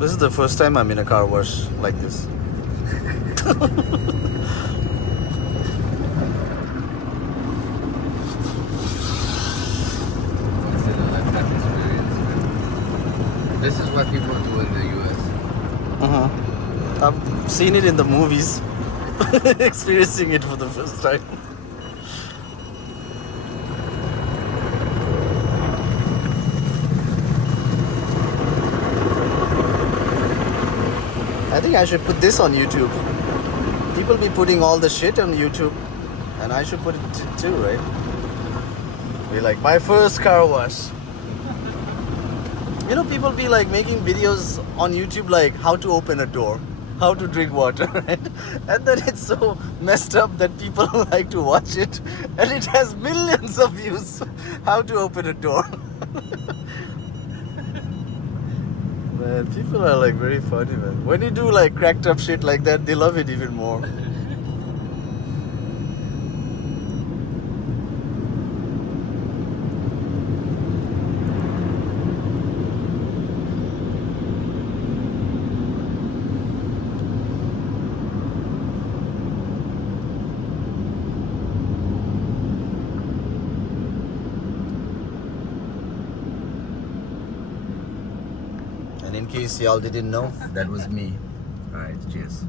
This is the first time I'm in a car wash like this. This is what people do in the US. I've seen it in the movies, experiencing it for the first time. I think I should put this on YouTube. People be putting all the shit on YouTube, and I should put it too, right? Be like, my first car wash. You know, people be like making videos on YouTube like how to open a door, how to drink water, right? And then it's so messed up that people like to watch it, and it has millions of views. How to open a door. Man, people are like very funny, man. When you do like cracked up shit like that, they love it even more. And in case y'all didn't know, that was me. Alright, cheers.